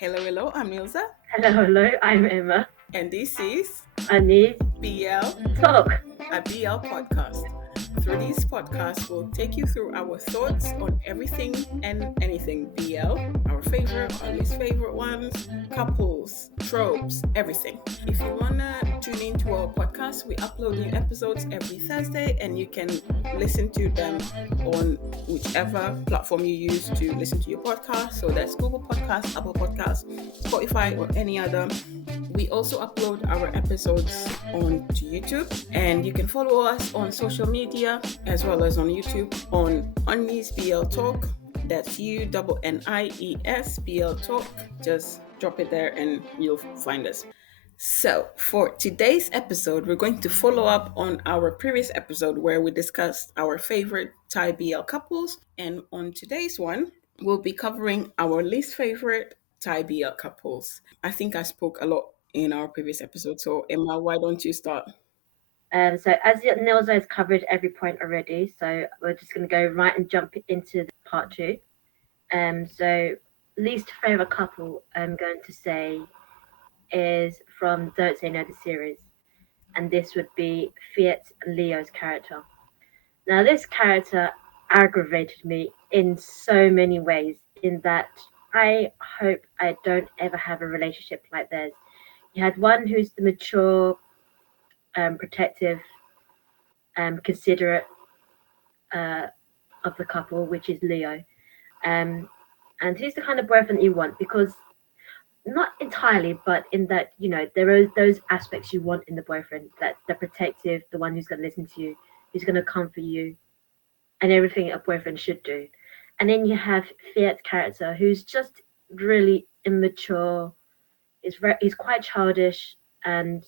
Hello, hello, I'm Nilza, Hello, hello, I'm Emma. and this is Unnies, BL, talk. a BL podcast. Through these podcasts, we'll take you through our thoughts on everything and anything BL, our favorite, our least favorite ones, couples, tropes, everything. If you want to tune into our podcast, we upload new episodes every Thursday, and you can listen to them on whichever platform you use to listen to your podcast. So that's Google Podcasts, Apple Podcasts, Spotify, or any other. We also upload our episodes onto YouTube, and you can follow us on social media as well as on YouTube on Unnies BL Talk. That's UNNIES BL Talk. Just drop it there and you'll find us. So, for today's episode, we're going to follow up on our previous episode where we discussed our favorite Thai BL couples. And on today's one, we'll be covering our least favorite Thai BL couples. I think I spoke a lot in our previous episode. So, Emma, why don't you start? So as Nilza has covered every point already, so we're just going to go right and jump into the part two. So least favorite couple I'm going to say is from Don't Say No the series, and this would be Fiat and Leo's character. Now this character aggravated me in so many ways. In that I hope I don't ever have a relationship like theirs. You had one who's the mature, protective, considerate of the couple, which is Leo. And he's the kind of boyfriend you want because not entirely, but in that, there are those aspects you want in the boyfriend, that the protective, the one who's going to listen to you, who's going to comfort you, and everything a boyfriend should do. And then you have Fiat's character, who's just really immature. He's quite childish, and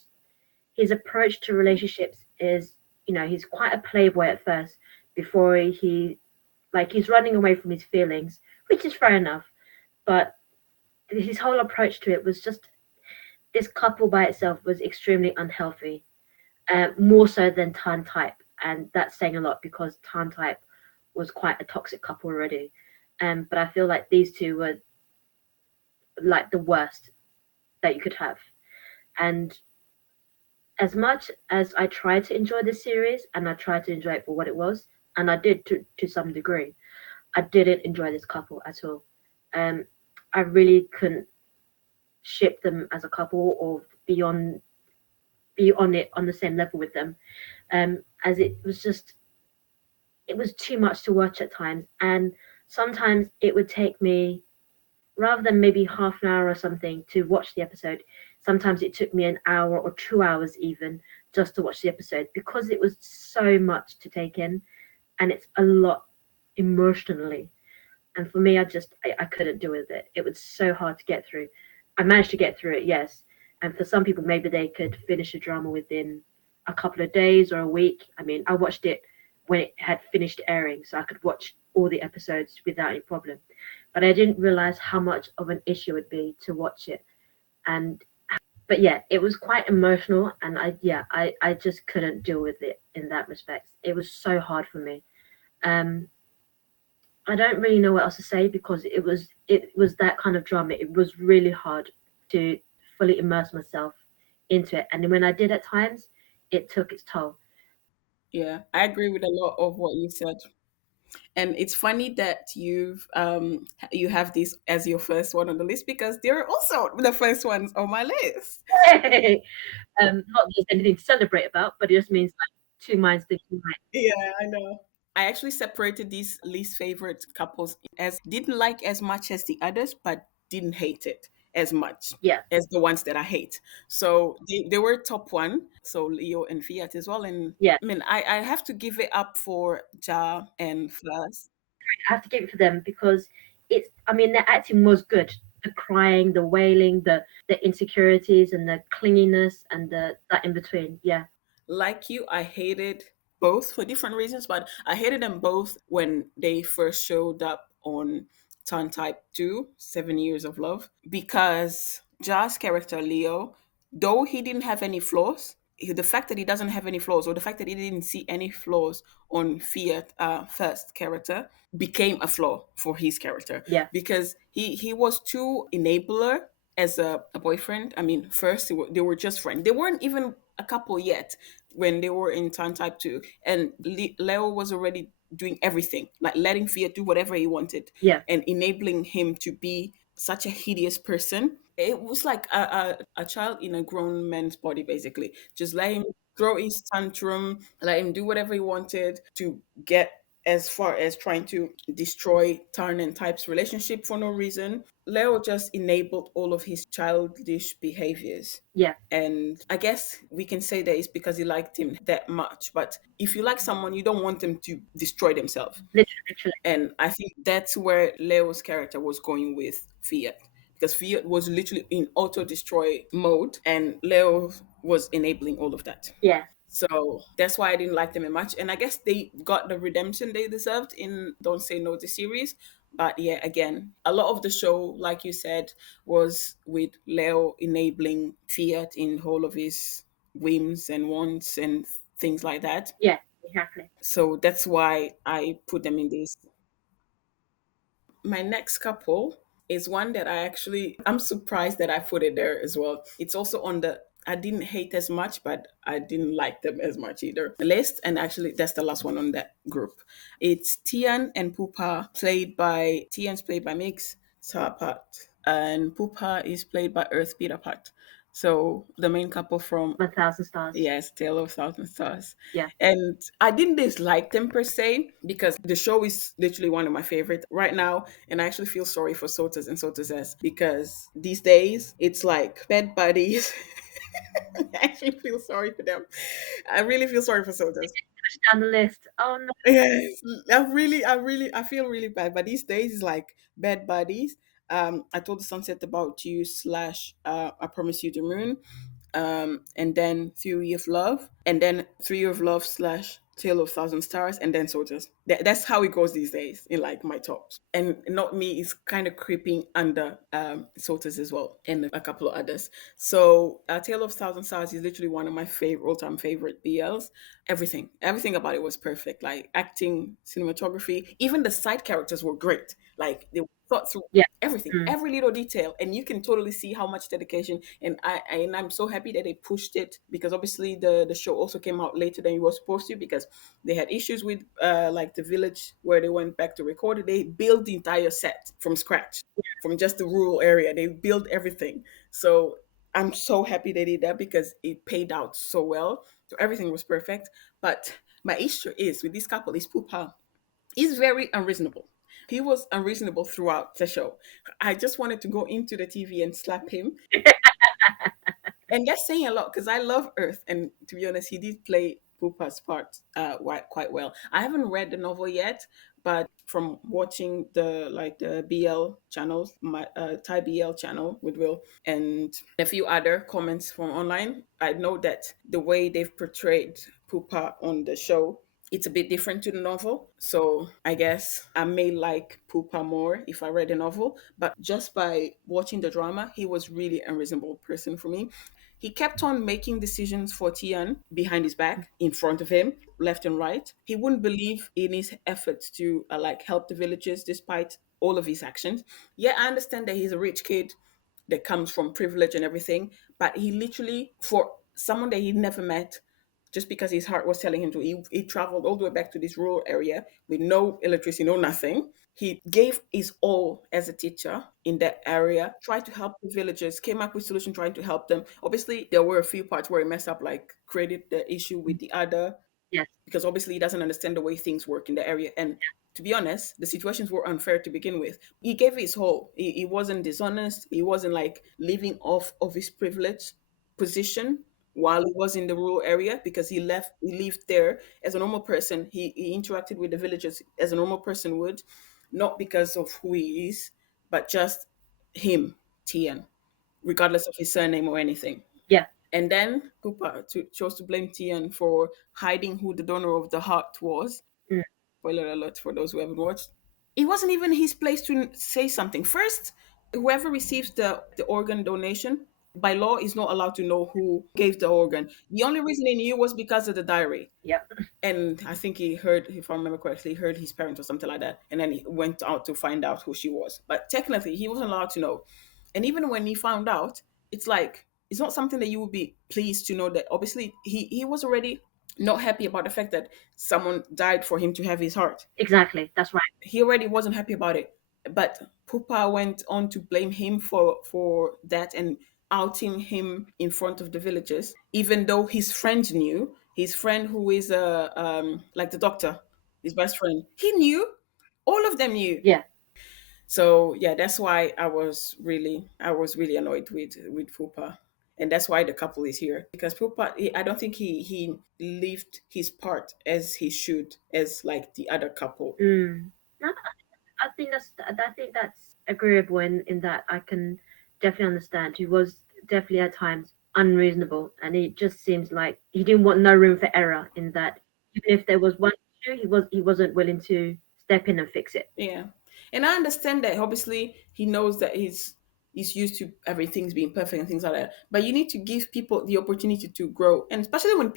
his approach to relationships is, he's quite a playboy at first before he's running away from his feelings, which is fair enough. But his whole approach to it was just, this couple by itself was extremely unhealthy, more so than Tan Type. And that's saying a lot because Tan Type was quite a toxic couple already. But I feel like these two were like the worst that you could have. And as much as I tried to enjoy this series and I tried to enjoy it for what it was, and I did to some degree, I didn't enjoy this couple at all. I really couldn't ship them as a couple or be on it on the same level with them. As it was too much to watch at times, and sometimes it would take me, rather than maybe half an hour or something to watch the episode, sometimes it took me an hour or 2 hours even just to watch the episode because it was so much to take in, and it's a lot emotionally. And for me, I couldn't deal with it. It was so hard to get through. I managed to get through it, yes. And for some people, maybe they could finish a drama within a couple of days or a week. I mean, I watched it when it had finished airing, so I could watch all the episodes without any problem. But I didn't realize how much of an issue it would be to watch it. And but yeah, it was quite emotional, and I just couldn't deal with it in that respect. It was so hard for me. Um, I don't really know what else to say because it was that kind of drama. It was really hard to fully immerse myself into it, and when I did at times, it took its toll. Yeah, I agree with a lot of what you said. And it's funny that you have this as your first one on the list because they're also the first ones on my list. Not that there's anything to celebrate about, but it just means like two minds thinking like, Yeah, I know. I actually separated these least favorite couples as didn't like as much as the others, but didn't hate it as much yeah, as the ones that I hate. So they were top one. So Leo and Fiat as well. And yeah. I mean, I have to give it up for Ja and Flas. I have to give it for them because I mean, their acting was good. The crying, the wailing, the insecurities, and the clinginess, and the that in between. Yeah, Like you, I hated both for different reasons, but I hated them both when they first showed up on Ton Type 2, 7 Years of Love, because Ja's character, Leo, though he didn't have any flaws, the fact that he doesn't have any flaws, or the fact that he didn't see any flaws on Fiat first character, became a flaw for his character, Yeah. because he was too enabler as a boyfriend. I mean, first they were just friends. They weren't even a couple yet when they were in Time Type 2, and Leo was already doing everything, like letting Fiat do whatever he wanted Yeah. and enabling him to be such a hideous person. It was like a child in a grown man's body, basically. Just let him throw his tantrum, let him do whatever he wanted to get as far as trying to destroy Tarn and Type's relationship for no reason. Leo just enabled all of his childish behaviors. Yeah. And I guess we can say that it's because he liked him that much. But if you like someone, you don't want them to destroy themselves. Literally. And I think that's where Leo's character was going with Fiat. Because Fiat was literally in auto destroy mode, and Leo was enabling all of that. Yeah. So that's why I didn't like them as much. And I guess they got the redemption they deserved in Don't Say No, the series. But yeah, again, a lot of the show, like you said, was with Leo enabling Fiat in all of his whims and wants and things like that. Yeah. Exactly. So that's why I put them in this. My next couple is one that I'm surprised that I put it there as well. It's also on the I didn't hate as much, but I didn't like them as much either. List, and actually that's the last one on that group. It's Tian and Pupa, played by Tian's played by Mix Sapat, and Pupa is played by Earth Peter Pat. So the main couple from, 1,000 stars. yes, Tale of Thousand Stars. Yeah. And I didn't dislike them per se, because the show is literally one of my favorites right now. And I actually feel sorry for Sotas and Sotas, because these days it's like bed buddies. I actually feel sorry for them. I really feel sorry for Sotas. Push down the list. Oh no. Yes, I feel really bad. But these days it's like bed buddies. I told the sunset about you slash I promise you the moon, and then Theory of Love, and then Theory of Love slash Tale of Thousand Stars, and then Soldiers. That's how it goes these days in like my tops. And Not Me is kind of creeping under Soldiers as well, and a couple of others. So Tale of Thousand Stars is literally one of my favorite all-time favorite BLs. Everything about it was perfect. Like acting, cinematography, even the side characters were great. Like they were thought through Yeah. everything, Mm. every little detail, and you can totally see how much dedication. And I'm so happy that they pushed it, because obviously the show also came out later than it was supposed to, because they had issues with like the village where they went back to record it. They built the entire set from scratch, from just the rural area. They built everything. So I'm so happy they did that, because it paid out so well. So everything was perfect. But my issue is with this couple is Pupa. He's very unreasonable. He was unreasonable throughout the show. I just wanted to go into the TV and slap him. And that's saying a lot, because I love Earth. And to be honest, he did play Pupa's part quite well. I haven't read the novel yet, but from watching the BL channels, my Thai BL channel with Will, and a few other comments from online, I know that the way they've portrayed Pupa on the show, it's a bit different to the novel. So I guess I may like Pupa more if I read the novel. But just by watching the drama, he was really a reasonable person for me. He kept on making decisions for Tian behind his back, in front of him, left and right. He wouldn't believe in his efforts to help the villagers despite all of his actions. Yeah, I understand that he's a rich kid that comes from privilege and everything, but he literally, for someone that he never met, just because his heart was telling him to, he traveled all the way back to this rural area with no electricity, no nothing. He gave his all as a teacher in that area, tried to help the villagers, came up with solution trying to help them. Obviously, there were a few parts where he messed up, like created the issue with the other, Yes. because obviously he doesn't understand the way things work in the area. And to be honest, the situations were unfair to begin with. He gave his whole. He wasn't dishonest. He wasn't like living off of his privilege position while he was in the rural area, because he lived there as a normal person. He interacted with the villagers as a normal person would, not because of who he is, but just him, Tian, regardless of his surname or anything. Yeah. And then Pupa chose to blame Tian for hiding who the donor of the heart was. Mm. Spoiler alert for those who haven't watched. It wasn't even his place to say something. First, whoever receives the organ donation by law is not allowed to know who gave the organ. The only reason he knew was because of the diary. Yep. And I think he heard, if I remember correctly, he heard his parents or something like that, and then he went out to find out who she was. But technically, he wasn't allowed to know. And even when he found out, it's like it's not something that you would be pleased to know. That obviously he was already not happy about the fact that someone died for him to have his heart. Exactly. That's right. He already wasn't happy about it. But Pupa went on to blame him for that and outing him in front of the villagers, even though his friend knew. His friend, who is like the doctor, his best friend, he knew. All of them knew. Yeah. So yeah, that's why I was really annoyed with Pupa, and that's why the couple is here, because Pupa, I don't think he lived his part as he should, as like the other couple. Mm. No, I think that's agreeable in that I can definitely understand. He was definitely at times unreasonable, and it just seems like he didn't want no room for error in that. Even if there was one issue, he wasn't willing to step in and fix it. Yeah, and I understand that obviously he knows that he's used to everything's being perfect and things like that. But you need to give people the opportunity to grow, and especially when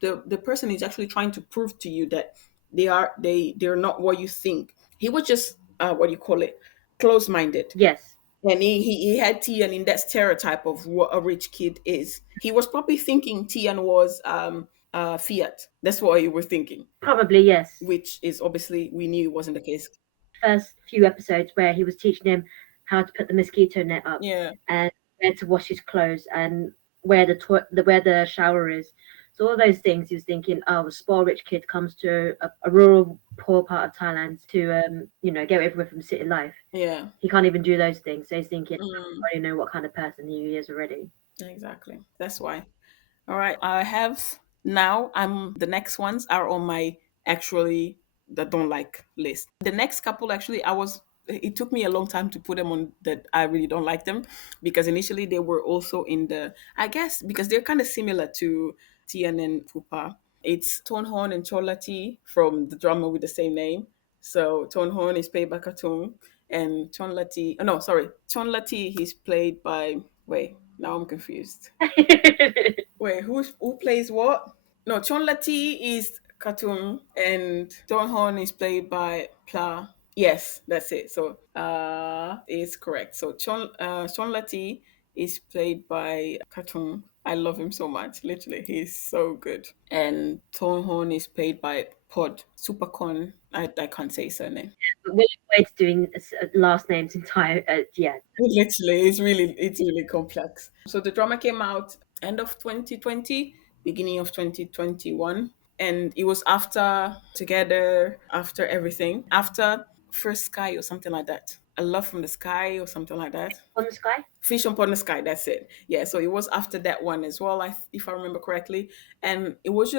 the person is actually trying to prove to you that they're not what you think. He was just what do you call it, close minded. Yes, And he had Tian in that stereotype of what a rich kid is. He was probably thinking Tian was Fiat. That's what he was thinking, probably yes. which is obviously we knew wasn't the case. First few episodes where he was teaching him how to put the mosquito net up Yeah, and where to wash his clothes and where where the shower is. So all those things, he was thinking, oh, a spoiled rich kid comes to a rural poor part of Thailand to get away from city life. yeah. He can't even do those things. So he's thinking, Mm, I already know what kind of person he is already. exactly. That's why. All right. I have now. I'm the next ones are on my actually that don't like list. The next couple actually, I was. It took me a long time to put them on that I really don't like them, because initially they were also in the. I guess because they're kind of similar to Tian and Pupa. It's Tonhorn and Cholati from the drama with the same name. So Tonhorn is played by Katong, and Chonlati. Oh no, sorry, Chonlati. He's played by. Wait, now I'm confused. Wait, who plays what? No, Chonlati is Katong and Donghorn is played by Pla. Yes, that's it. So is correct. So Chonlati is played by Katong. I love him so much. Literally, he's so good. And Tonghorn is played by Pod Supercon. I can't say his surname. William Wade's doing last names entire. Yeah. Literally, it's really complex. So the drama came out end of 2020, beginning of 2021, and it was after Together, after everything, after First Sky or something like that. A Love from the Sky or something like that. On the Sky? Fish upon the Sky, that's it. Yeah, so it was after that one as well, if I remember correctly, and it was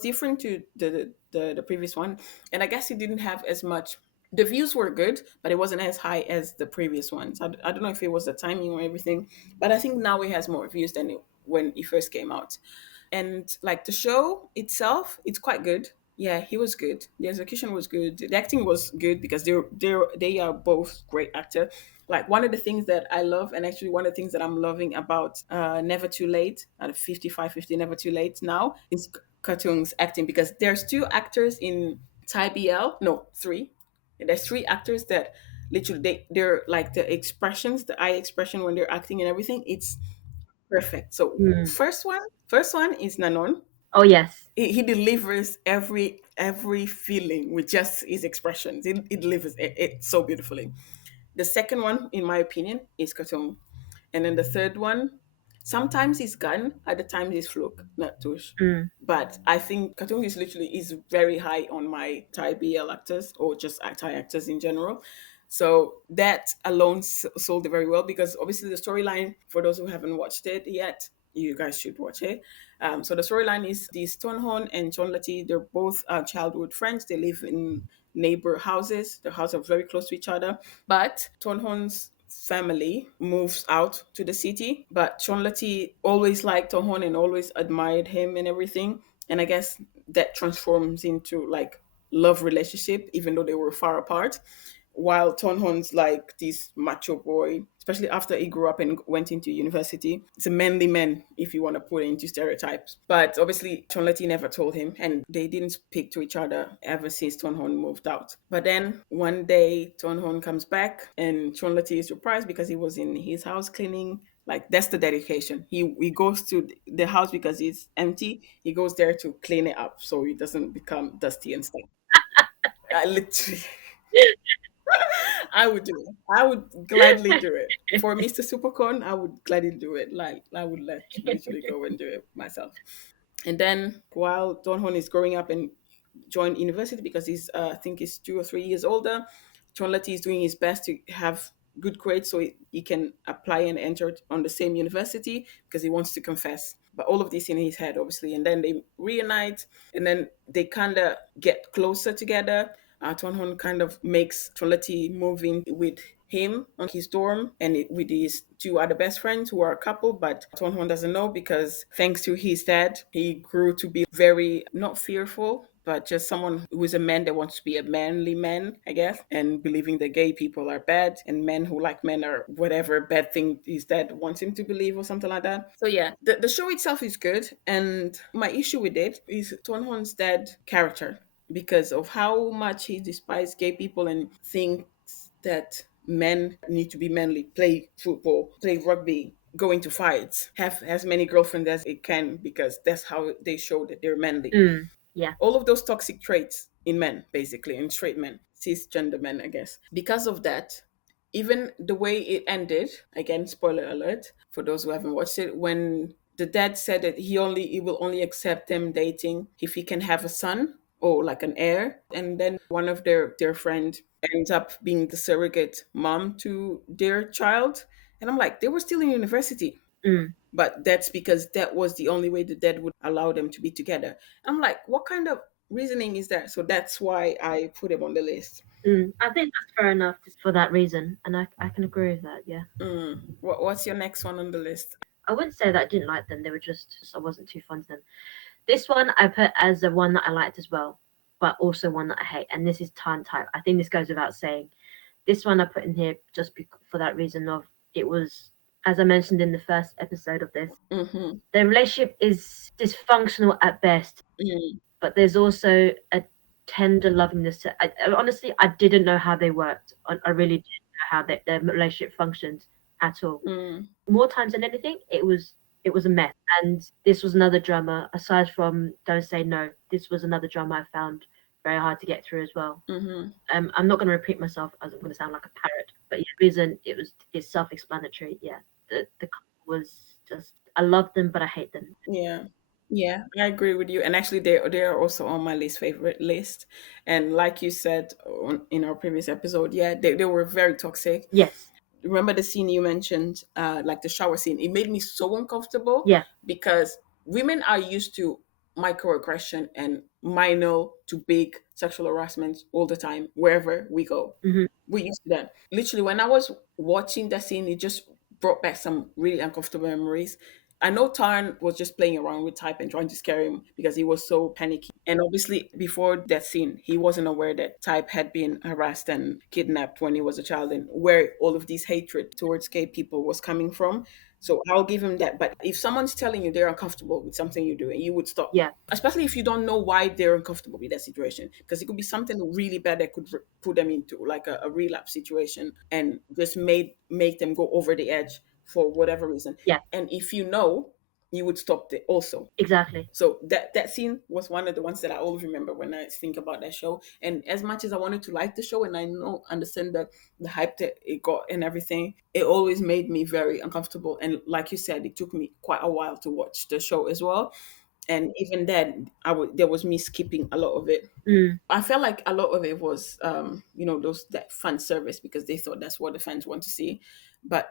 different to the previous one, and I guess it didn't have as much. The views were good, but it wasn't as high as the previous ones. I don't know if it was the timing or everything, but I think now it has more views than when it first came out. And like the show itself, it's quite good. Yeah, he was good. The execution was good. The acting was good because they are both great actors. Like one of the things that I love, and actually one of the things that I'm loving about Never Too Late, out of 5550 Never Too Late now, is Cartoon's acting, because there's two actors in Thai BL, no, three. There's three actors that literally they're like the expressions, the eye expression when they're acting and everything. It's perfect. So Mm. first one is Nanon. Oh yes. He delivers every feeling with just his expressions. He delivers it so beautifully. The second one, in my opinion, is Katong. And then the third one, sometimes it's Gun, other times it's Fluk, not Tush. Mm. But I think Katong is very high on my Thai BL actors, or just Thai actors in general. So that alone sold it very well, because obviously the storyline, for those who haven't watched it yet, you guys should watch it. So the storyline is these Tonhon and Chonlati, they're both childhood friends. They live in neighbor houses. The houses are very close to each other. But Tonhon's family moves out to the city. But Chonlati always liked Tonhon and always admired him and everything. And I guess that transforms into like love relationship, even though they were far apart. while Tonhon's like this macho boy, especially after he grew up and went into university. It's a manly man, if you want to put it into stereotypes. But obviously, Chonleti never told him, and they didn't speak to each other ever since Tonhon moved out. But then one day, Tonhon comes back, and Chonleti is surprised because he was in his house cleaning. Like, that's the dedication. He goes to the house because it's empty. He goes there to clean it up so it doesn't become dusty and stuff. I literally, I would do it. I would gladly do it. For Mr. Supercon, I would gladly do it. Like, I would literally go and do it myself. And then while Don Hon is growing up and joined university because he's, I think he's 2 or 3 years older, John Letty is doing his best to have good grades so he can apply and enter on the same university because he wants to confess. But all of this in his head, obviously. And then they reunite and then they kind of get closer together. Tonhon kind of makes Choleti move in with him on his dorm and with his two other best friends who are a couple, but Tonhon doesn't know because thanks to his dad, he grew to be very not fearful, but just someone who is a man that wants to be a manly man, I guess, and believing that gay people are bad and men who like men are whatever bad thing his dad wants him to believe or something like that. So yeah, the show itself is good, and my issue with it is Tonhon's dad character because of how much he despises gay people and thinks that men need to be manly, play football, play rugby, go into fights, have as many girlfriends as it can because that's how they show that they're manly. Yeah. All of those toxic traits in men, basically, in straight men, cisgender men, I guess. Because of that, even the way it ended, again, spoiler alert for those who haven't watched it, when the dad said that he will only accept them dating if he can have a son or like an heir, and then one of their friend ends up being the surrogate mom to their child, and I'm like, they were still in university, Mm. but that's because that was the only way the dad would allow them to be together. I'm like, what kind of reasoning is that? So that's why I put him on the list. I think that's fair enough for that reason, and I can agree with that. Yeah. What's your next one on the list? I wouldn't say that I didn't like them. They were just I wasn't too fond of them. This one I put as the one that I liked as well, but also one that I hate, and this is Time Type. I think this goes without saying. This one I put in here just for that reason of it was, as I mentioned in the first episode of this, the relationship is dysfunctional at best, but there's also a tender lovingness to honestly, I didn't know how they worked. I really didn't know how their relationship functioned at all. More times than anything, it was a mess. And this was another drama, aside from Don't Say No, this was another drama I found very hard to get through as well. I'm not going to repeat myself as I'm going to sound like a parrot, but yeah, the reason it's self-explanatory. Yeah, the couple was just, I love them, but I hate them. Yeah, I agree with you. And actually, they are also on my least favorite list. And like you said in our previous episode, yeah, they were very toxic. Yes. Remember the scene you mentioned, like the shower scene? It made me so uncomfortable. Yeah. Because women are used to microaggression and minor to big sexual harassment all the time, wherever we go. We're used to that. Literally, when I was watching that scene, it just brought back some really uncomfortable memories. I know Tarn was just playing around with Type and trying to scare him because he was so panicky. And obviously, before that scene, he wasn't aware that Type had been harassed and kidnapped when he was a child and where all of this hatred towards gay people was coming from. So I'll give him that. But if someone's telling you they're uncomfortable with something you're doing, you would stop. Yeah. Especially if you don't know why they're uncomfortable with that situation. Because it could be something really bad that could put them into like a relapse situation and just make them go over the edge for whatever reason. Yeah. And if you know, you would stop it also. Exactly. So that scene was one of the ones that I always remember when I think about that show. And as much as I wanted to like the show and I understand the hype that it got and everything, it always made me very uncomfortable. And like you said, it took me quite a while to watch the show as well. And even then, there was me skipping a lot of it. I felt like a lot of it was, that fan service because they thought that's what the fans want to see. But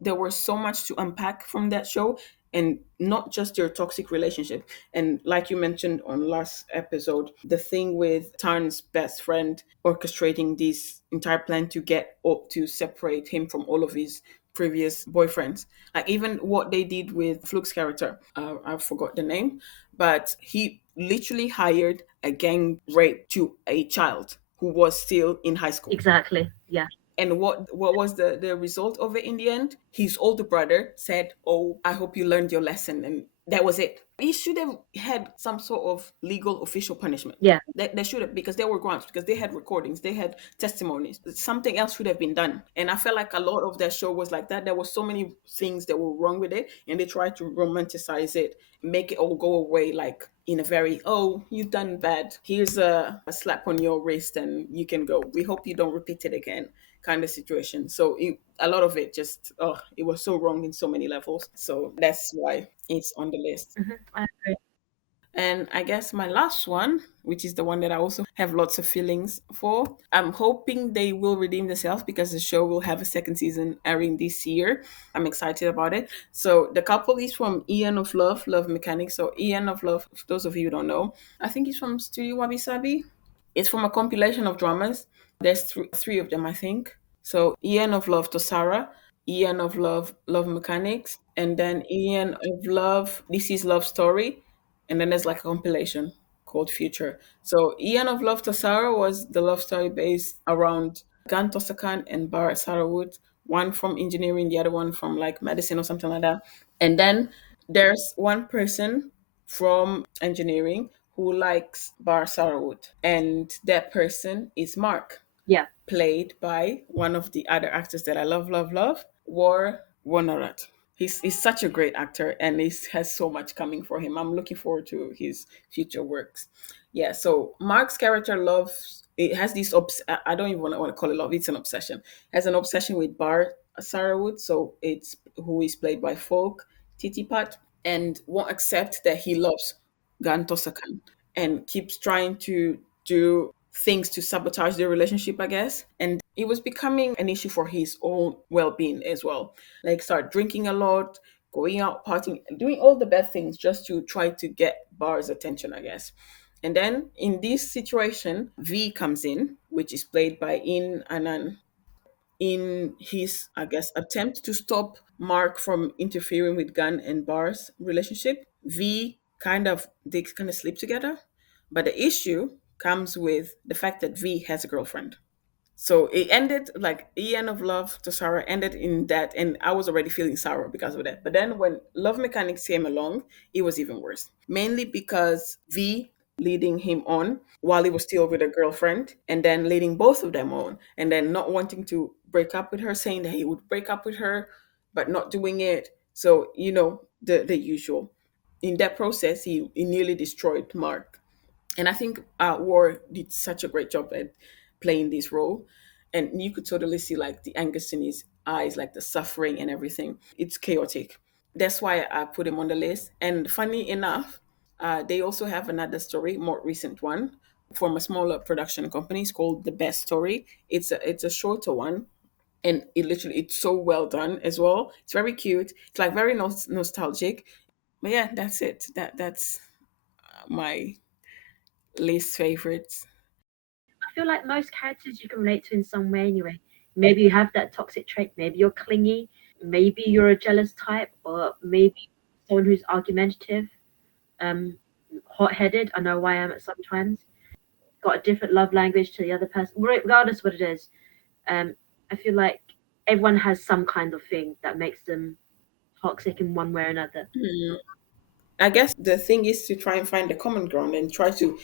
there was so much to unpack from that show, and not just your toxic relationship. And like you mentioned on last episode, the thing with Tarn's best friend orchestrating this entire plan to get up to separate him from all of his previous boyfriends. Like even what they did with Fluke's character, I forgot the name, but he literally hired a gang rape to a child who was still in high school. Exactly. Yeah. And what was the result of it in the end? His older brother said, "Oh, I hope you learned your lesson," and that was it. He should have had some sort of legal official punishment. Yeah. They should have, because there were grounds, because they had recordings, they had testimonies. Something else should have been done. And I felt like a lot of that show was like that. There were so many things that were wrong with it, and they tried to romanticize it, make it all go away, like in a very, "Oh, you've done bad. Here's a slap on your wrist and you can go. We hope you don't repeat it again," kind of situation. So a lot of it just, oh, it was so wrong in so many levels. So that's why it's on the list. I agree. And I guess my last one, which is the one that I also have lots of feelings for, I'm hoping they will redeem themselves because the show will have a second season airing this year. I'm excited about it. So the couple is from Ian of Love, Love Mechanics. So Ian of Love, for those of you who don't know, I think he's from Studio Wabi Sabi. It's from a compilation of dramas. There's three of them, I think. So Ian of Love to Sarah, Ian of Love, Love Mechanics, and then Ian of Love, This Is Love Story, and then there's like a compilation called Future. So Ian of Love to Sarah was the love story based around Gan Tosakan and Bharat Sarawut, one from engineering, the other one from like medicine or something like that. And then there's one person from engineering who likes Bar Sarawut, and that person is Mark, Yeah. played by one of the other actors that I love, love, love, War Wonarat. He's such a great actor, and he has so much coming for him. I'm looking forward to his future works. Yeah, so Mark's character loves, it has this I don't even want to call it love, it's an obsession. Has an obsession with Bar Sarawut, so it's who is played by Folk Titipat, and won't accept that he loves Gantosakan and keeps trying to do things to sabotage their relationship, I guess. And it was becoming an issue for his own well-being as well. Like start drinking a lot, going out partying, doing all the bad things just to try to get Bar's attention, I guess. And then in this situation, V comes in, which is played by In Anan, in his, I guess, attempt to stop Mark from interfering with Gunn and Bar's relationship. They kind of sleep together, but the issue comes with the fact that V has a girlfriend. So it ended like Ian of Love to Sarah ended in that, and I was already feeling sour because of that. But then when Love Mechanics came along, it was even worse. Mainly because V leading him on while he was still with a girlfriend, and then leading both of them on, and then not wanting to break up with her, saying that he would break up with her, but not doing it. So the usual. In that process, he nearly destroyed Mark, and I think War did such a great job at playing this role, and you could totally see like the angst in his eyes, like the suffering and everything. It's chaotic. That's why I put him on the list. And funny enough, they also have another story, more recent one, from a smaller production company. It's called The Best Story. It's a shorter one, and it's so well done as well. It's very cute. It's like very nostalgic. But yeah, that's it. That's my least favorites. I feel like most characters you can relate to in some way anyway. Maybe you have that toxic trait, maybe you're clingy, maybe you're a jealous type, or maybe someone who's argumentative, um, hot headed. I know I am at sometimes. Got a different love language to the other person. Regardless what it is, um, I feel like everyone has some kind of thing that makes them toxic in one way or another. Hmm. I guess the thing is to try and find the common ground and try to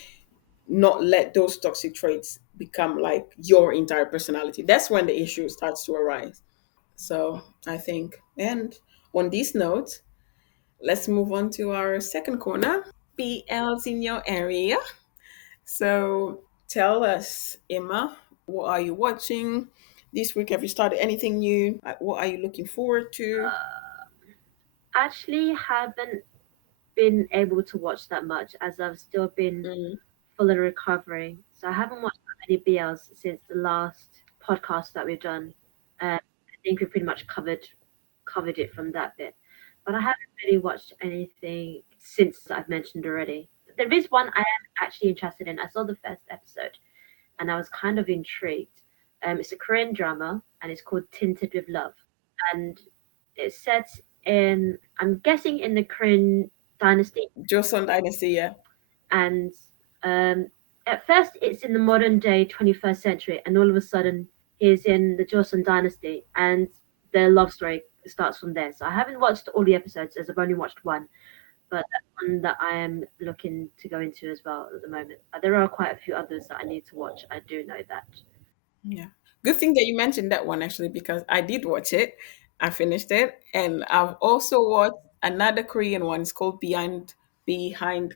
not let those toxic traits become like your entire personality. That's when the issue starts to arise. So I think, and on this note, let's move on to our second corner, BLs in your area. So tell us, Emma, what are you watching this week? Have you started anything new? What are you looking forward to? Actually, haven't been able to watch that much as I've still been Mm, fully recovering. So I haven't watched any BLs since the last podcast that we've done. I think we pretty much covered it from that bit. But I haven't really watched anything since I've mentioned already. There is one I am actually interested in. I saw the first episode and I was kind of intrigued. It's a Korean drama and it's called Tinted with Love. And it's set in, I'm guessing, in the Korean dynasty. Joseon Dynasty, yeah. And um, at first it's in the modern day 21st century, and all of a sudden he's in the Joseon dynasty, and their love story starts from there. So I haven't watched all the episodes, as I've only watched one, but that's one that I am looking to go into as well at the moment. There are quite a few others that I need to watch. I do know that. Yeah. Good thing that you mentioned that one actually, because I did watch it. I finished it. And I've also watched another Korean one. It's called Behind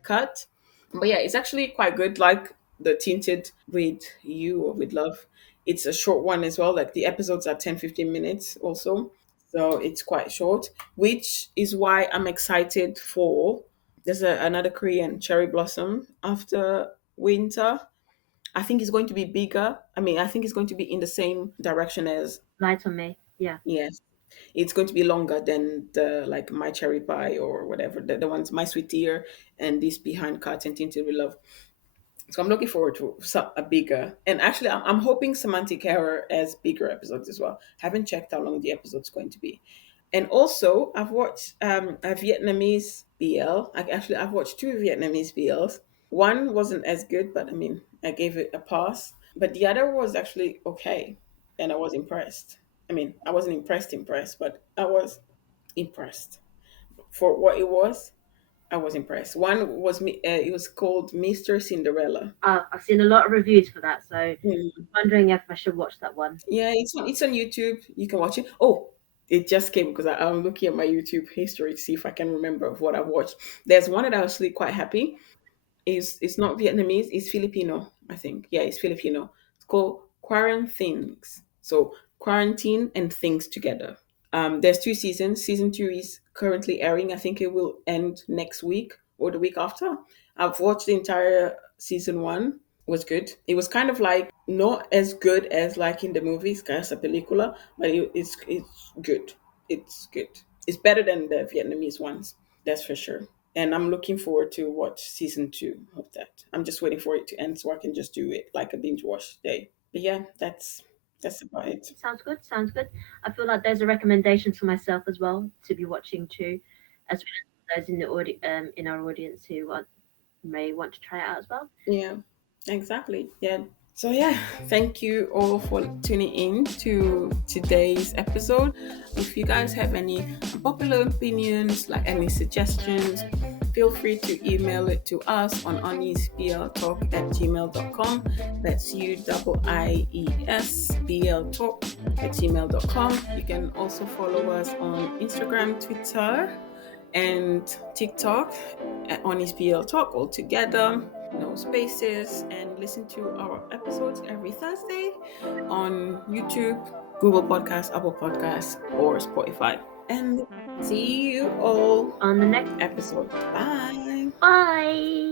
Cut. But yeah, it's actually quite good, like the Tinted with You or with Love. It's a short one as well. Like the episodes are 10-15 minutes also. So it's quite short, which is why I'm excited for another Korean Cherry Blossom After Winter. I think it's going to be bigger. I mean, I think it's going to be in the same direction as, Light on Me. Yeah. yes. It's going to be longer than the like My Cherry Pie or whatever. The ones My Sweet Dear and this Behind Cards and Tinted with Love. So I'm looking forward to a bigger. And actually, I'm hoping Semantic Error has bigger episodes as well. Haven't checked how long the episode's going to be. And also, I've watched a Vietnamese BL. I've watched two Vietnamese BLs. One wasn't as good, but I mean, I gave it a pass. But the other was actually okay, and I was impressed. I mean, I wasn't impressed, but I was impressed for what it was. I was impressed. One was it was called Mr. Cinderella. I've seen a lot of reviews for that, so I'm Hmm. wondering if I should watch that one. Yeah, it's on YouTube. You can watch it. Oh, it just came because I'm looking at my YouTube history to see if I can remember of what I've watched. There's one that I was actually quite happy. It's not Vietnamese. It's Filipino, I think. Yeah, it's Filipino. It's called Quarantines. So quarantine and things together. There's two seasons. Season two is currently airing. I think it will end next week or the week after. I've watched the entire season one. It was good. It was kind of like not as good as like in the movies, Casa Película, but it's good. It's good. It's better than the Vietnamese ones, that's for sure. And I'm looking forward to watch season two of that. I'm just waiting for it to end so I can just do it like a binge watch day. But yeah, that's about it. Sounds good. Sounds good. I feel like there's a recommendation for myself as well to be watching too, as well as those in the in our audience who may want to try it out as well. Yeah, exactly. Yeah. So yeah, thank you all for tuning in to today's episode. If you guys have any popular opinions, like any suggestions, feel free to email it to us on unniesbltalk@gmail.com. That's UIESBLtalk@gmail.com. You can also follow us on Instagram, Twitter, and TikTok at Honest BL Talk all together, no spaces, and listen to our episodes every Thursday on YouTube, Google Podcasts, Apple Podcasts, or Spotify. And see you all On the next episode. Bye. bye.